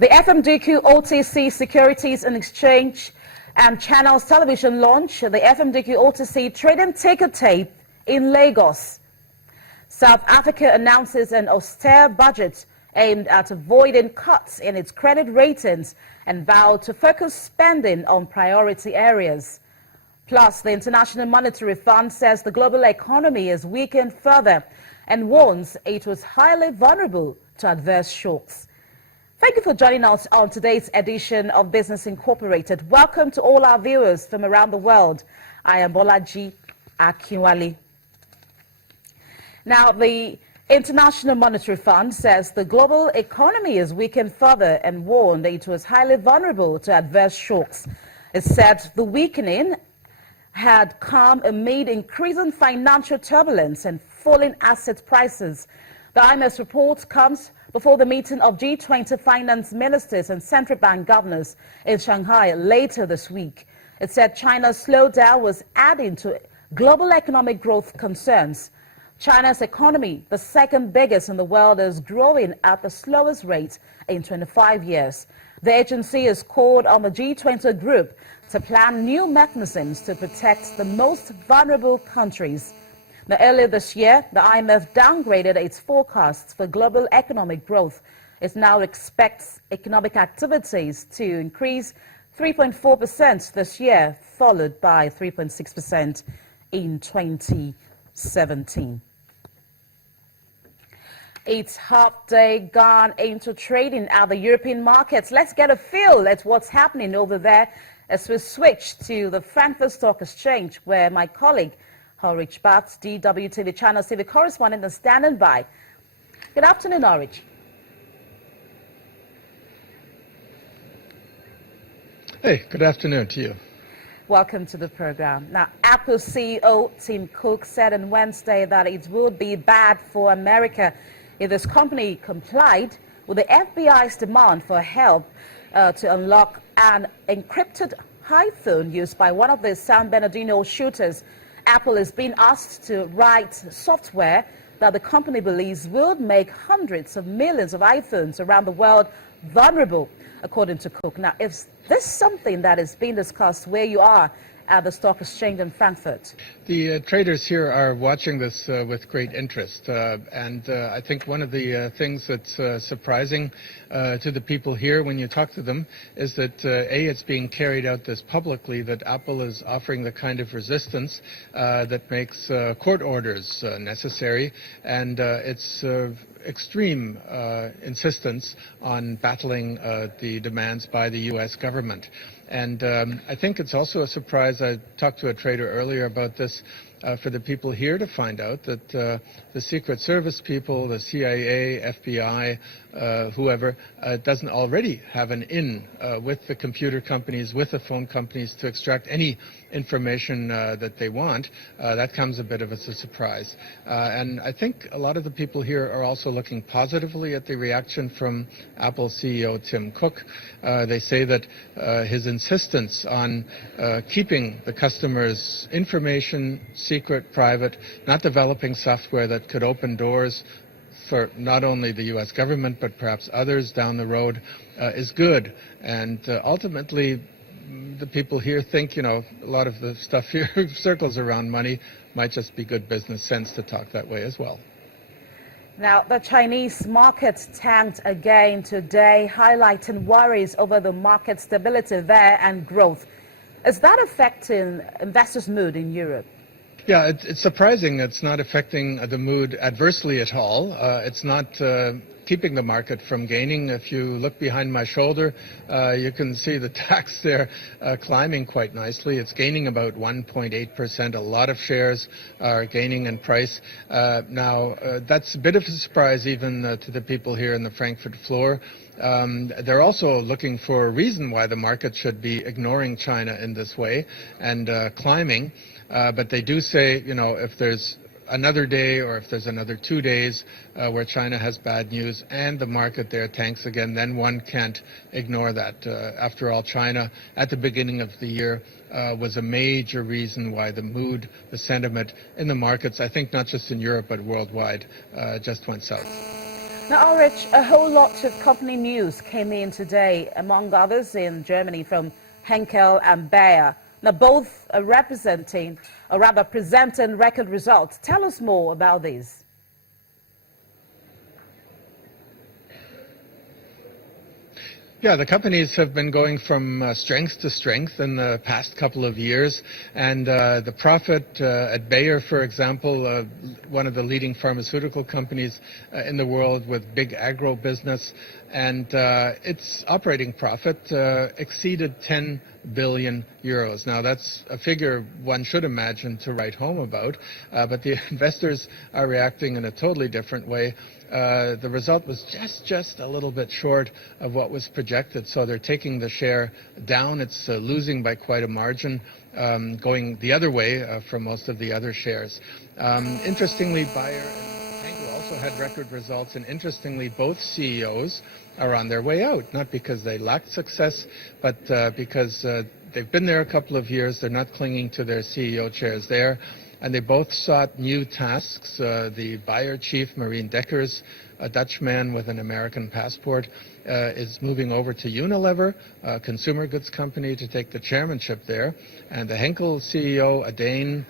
The FMDQ OTC Securities and Exchange and Channels Television launch the FMDQ OTC Trading Ticker Tape in Lagos. South Africa announces an austere budget aimed at avoiding cuts in its credit ratings and vowed to focus spending on priority areas. Plus, the International Monetary Fund says the global economy is weakened further and warns it was highly vulnerable to adverse shocks. Thank you for joining us on today's edition of Business Incorporated. Welcome to all our viewers from around the world. I am Bolaji Akinwale. Now, the International Monetary Fund says the global economy is weakened further and warned it was highly vulnerable to adverse shocks. It said the weakening had come amid increasing financial turbulence and falling asset prices. The IMF's report comes before the meeting of G20 finance ministers and central bank governors in Shanghai later this week. It said China's slowdown was adding to global economic growth concerns. China's economy, the second biggest in the world, is growing at the slowest rate in 25 years. The agency has called on the G20 group to plan new mechanisms to protect the most vulnerable countries. Now, earlier this year, the IMF downgraded its forecasts for global economic growth. It now expects economic activities to increase 3.4% this year, followed by 3.6% in 2017. It's half day gone into trading at the European markets. Let's get a feel at what's happening over there as we switch to the Frankfurt Stock Exchange, where my colleague Ulrich Batz, DWTV Channel TV correspondent, is standing by. Good afternoon, Ulrich. Hey, good afternoon to you. Welcome to the program. Now, Apple CEO Tim Cook said on Wednesday that it would be bad for America if this company complied with the FBI's demand for help to unlock an encrypted iPhone used by one of the San Bernardino shooters. Apple is being asked to write software that the company believes will make hundreds of millions of iPhones around the world vulnerable, according to Cook. Now, is this something that is being discussed where you are at the stock exchange in Frankfurt? The traders here are watching this with great interest, and I think one of the things that's surprising to the people here when you talk to them is that it's being carried out this publicly, that Apple is offering the kind of resistance that makes court orders necessary, and it's extreme insistence on battling the demands by the U.S. government. And I think it's also a surprise. I talked to a trader earlier about this for the people here to find out that the Secret Service people, the CIA, FBI, whoever, doesn't already have an in with the computer companies, with the phone companies to extract any information that they want. That comes a bit of as a surprise. And I think a lot of the people here are also looking positively at the reaction from Apple CEO Tim Cook. They say that his insistence on keeping the customers' information secret, private, not developing software that could open doors for not only the U.S. government but perhaps others down the road is good. And ultimately, the people here think, a lot of the stuff here circles around money, might just be good business sense to talk that way as well. Now, the Chinese market tanked again today, highlighting worries over the market stability there and growth. Is that affecting investors' mood in Europe? Yeah, it's surprising it's not affecting the mood adversely at all. It's not keeping the market from gaining. If you look behind my shoulder, you can see the DAX there climbing quite nicely. It's gaining about 1.8%. A lot of shares are gaining in price. Now, that's a bit of a surprise even to the people here in the Frankfurt floor. They're also looking for a reason why the market should be ignoring China in this way and climbing. But they do say, if there's another day or if there's another 2 days where China has bad news and the market there tanks again, then one can't ignore that. After all, China at the beginning of the year was a major reason why the mood, the sentiment in the markets, I think not just in Europe but worldwide, just went south. Now, Ulrich, a whole lot of company news came in today, among others in Germany from Henkel and Bayer. Now, both are presenting record results. Tell us more about these. Yeah, the companies have been going from strength to strength in the past couple of years. And the profit at Bayer, for example, one of the leading pharmaceutical companies in the world with big agro business, and its operating profit exceeded 10 billion euros. Now, that's a figure one should imagine to write home about, but the investors are reacting in a totally different way. The result was just a little bit short of what was projected, so they're taking the share down. It's losing by quite a margin, going the other way from most of the other shares. Interestingly, Bayer and Henkel also had record results, and interestingly, both CEOs are on their way out, not because they lacked success, but because they've been there a couple of years. They're not clinging to their CEO chairs there. And they both sought new tasks. The Bayer chief, Marien Deckers, a Dutch man with an American passport, is moving over to Unilever, a consumer goods company, to take the chairmanship there. And the Henkel CEO, a Dane,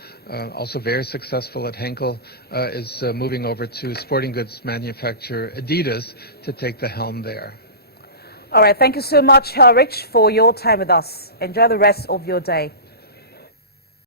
also very successful at Henkel, is moving over to sporting goods manufacturer Adidas to take the helm there. All right. Thank you so much, Ulrich, for your time with us. Enjoy the rest of your day.